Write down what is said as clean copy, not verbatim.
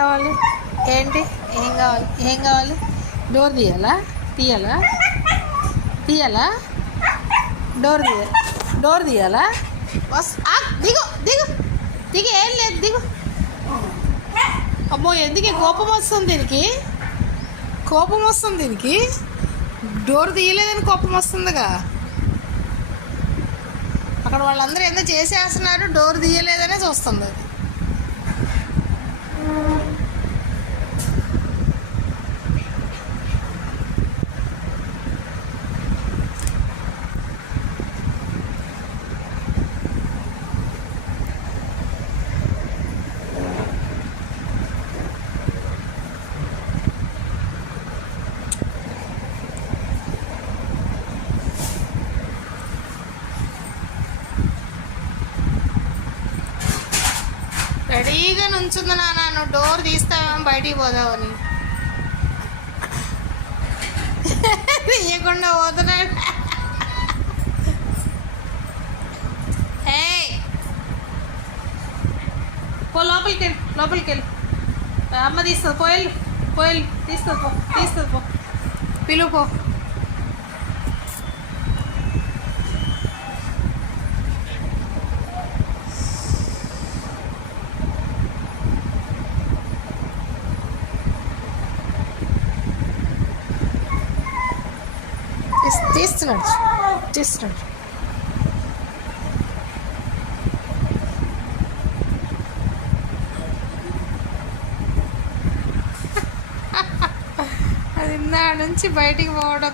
కావాలి? ఏంటి? ఏం కావాలి? ఏం కావాలి? డోర్ తీయాలా? తీయాలా? తీయాలా? డోర్ తీయాలా? దిగు దిగు దిగు, ఏం లేదు, దిగు. అమ్మో, ఎందుకే కోపం వస్తుంది దీనికి? కోపం వస్తుంది దీనికి. డోర్ తీయలేదని కోపం వస్తుందిగా. అక్కడ వాళ్ళందరూ ఏదో చేసేస్తున్నారు, డోర్ తీయలేదనే చూస్తుంది అది. రెడీగా నుంచుంది నాన్న, నువ్వు డోర్ తీస్తావేమో బయటికి పోదామని. తీయకుండా పోతున్నాడు. పో, లోపలికి వెళ్ళి అమ్మ తీస్తుంది. పోయలు తీస్తుంది పో, పిలువు పో. తీస్తున్నాడు. అది నా నుంచి బయటికి పోవడం.